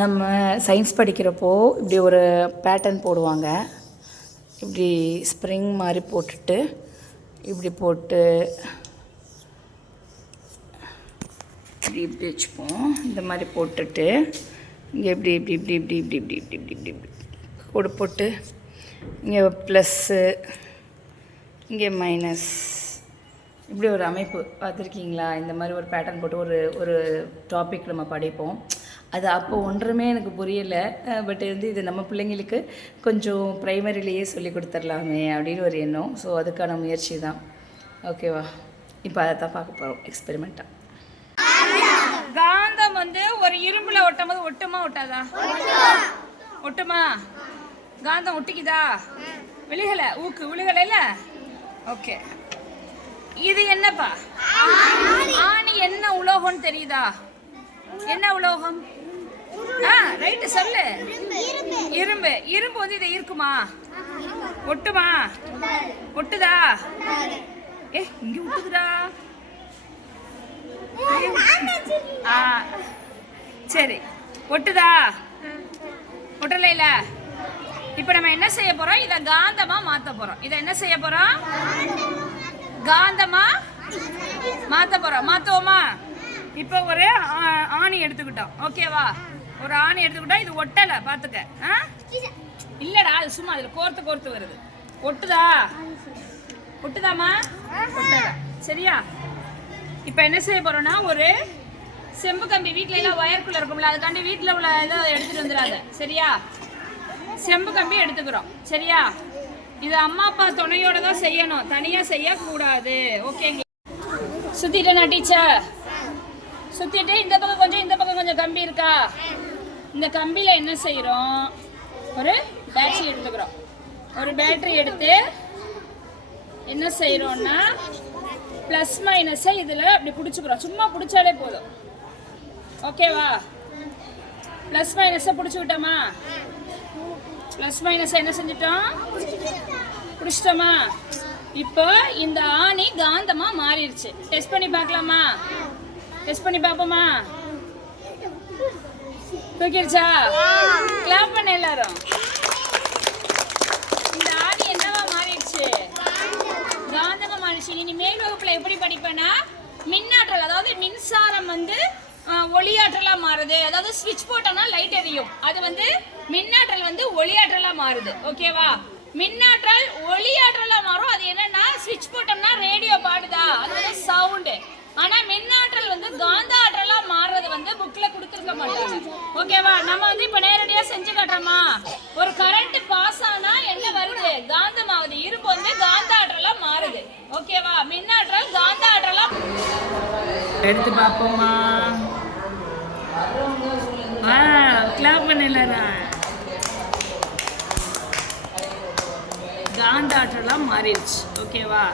நம்ம சயின்ஸ் படிக்கிறப்போ இப்படி ஒரு பேட்டர்ன் போடுவாங்க. இப்படி ஸ்ப்ரிங் மாதிரி போட்டுட்டு இப்படி போட்டு இப்படி இப்படி வச்சுப்போம். இந்த மாதிரி போட்டுட்டு இங்கே இப்படி இப்படி இப்படி இப்படி இப்படி இப்படி இப்படி இப்படி இப்படி இப்படி கோடு போட்டு இங்கே ப்ளஸ்ஸு இங்கே மைனஸ் இப்படி ஒரு அமைப்பு பார்த்துருக்கீங்களா? இந்த மாதிரி ஒரு பேட்டர்ன் போட்டு ஒரு ஒரு டாபிக் நம்ம படிப்போம். அது அப்போ ஒன்றுமே எனக்கு புரியலை. பட் இது நம்ம பிள்ளைங்களுக்கு கொஞ்சம் ப்ரைமரிலேயே சொல்லி கொடுத்துர்லாமே அப்படின்னு ஒரு எண்ணம். ஸோ அதுக்கான முயற்சி தான். ஓகேவா? இப்போ அதை தான் பார்க்க போகிறோம் எக்ஸ்பெரிமெண்ட்டாக. காந்தம் ஒரு இரும்பில் ஒட்டும் போது ஒட்டுமா ஒட்டாதா? ஒட்டுமா? காந்தம் ஒட்டிக்குதா? விழுகலை, ஊக்கு விழுகலைல? ஓகே. இது என்னப்பா? ஆணி என்ன உலோகம்னு தெரியுதா? என்ன உலோகம்? ரைட்டு சொல்லு. இரும்பு. இரும்பு இதை இருக்குமா? ஒட்டுமா? ஒட்டுதா? இங்க ஒட்டுதுடா. சரி, ஒட்டுதா? ஒட்டலைல? இப்ப நம்ம என்ன செய்ய போறோம்? இதை காந்தமா மாத்த போறோம். இதை என்ன செய்ய போறோம்? காந்தமா மாத்த போறோம். மாத்துவோமா? இப்போ ஒரு ஆணி எடுத்துக்கிட்டோம். ஓகேவா? ஒரு ஆணி எடுத்துக்கிட்டோம். இது ஒட்டலை, பார்த்துக்க. இல்லடா, அது சும்மா அதில் கோர்த்து கோர்த்து வருது. ஒட்டுதா? ஒட்டுதாமா? ஒட்டலை. சரியா? இப்போ என்ன செய்ய போறோம்னா, ஒரு செம்பு கம்பி வீட்டில எல்லாம் வயர்க்குள்ள இருக்கும்ல, அதுக்காண்டி வீட்டில் உள்ள இதை எடுத்துட்டு வந்துடாத. சரியா? செம்பு கம்பி எடுத்துக்கிறோம். சரியா? இது அம்மா அப்பா துணையோட தான் செய்யணும், தனியாக செய்யக்கூடாது. ஓகேங்களா? சுற்றிட்டேனா டீச்சர்? சுற்றிட்டு இந்த பக்கம் கொஞ்சம் கம்பி இருக்கா? இந்த கம்பியில் என்ன செய்கிறோம்? ஒரு பேட்டரி எடுத்துக்கிறோம். ஒரு பேட்டரி எடுத்து என்ன செய்கிறோன்னா, ப்ளஸ் மைனஸை இதில் அப்படி பிடிச்சிக்கிறோம். சும்மா பிடிச்சாலே போதும். ஓகேவா? ப்ளஸ் மைனஸை பிடிச்சிக்கிட்டோமா? ப்ளஸ் மைனஸை என்ன செஞ்சிட்டோம்? பிடிச்சிட்டோமா? இப்போ இந்த ஆணி காந்தமாக மாறிடுச்சு. டெஸ்ட் பண்ணி பார்க்கலாமா? டெஸ்ட் பண்ணி பார்ப்போமா? தூக்கிடுச்சா? கிளாப் பண்ண எல்லாரும். இந்த ஆணி என்னவா மாறிடுச்சு? காந்தமா மாறிடுச்சு. இனி மேல் வகுப்புல எப்படி படிப்பேன்னா, மின்னாற்றல், அதாவது மின்சாரம் ஒளியாற்றலா மாறுது. அதாவது ஸ்விட்ச் போட்டோம்னா லைட் எரியும். அது மின்னாற்றல் ஒளியாற்றலா மாறுது. ஓகேவா? மின்னாற்றல் ஒளியாற்றலா மாறும். அது என்னன்னா, ஸ்விட்ச் போட்டோம்னா ரேடியோ பாடுதா, அது சவுண்டு. ஆனா மின்னாற்றல் காந்த ஆற்றலா மாறுறது புக்ல கொடுத்துருக்க மாட்டாங்க. ஓகேவா? நம்ம இப்ப நேரடியா செஞ்சு காட்டுறோமா? ஒரு கரண்ட் பாஸ் ஆனா என்ன வருது? காந்தமாகுது. இரும்பு காந்த ஆற்றலா மாறுது. ஓகேவா? மின்னாற்றல் காந்த ஆற்றலா. எடுத்து பாப்போமா? கிளாப் பண்ணல. காந்த ஆற்றலா மாறிடுச்சு. ஓகேவா?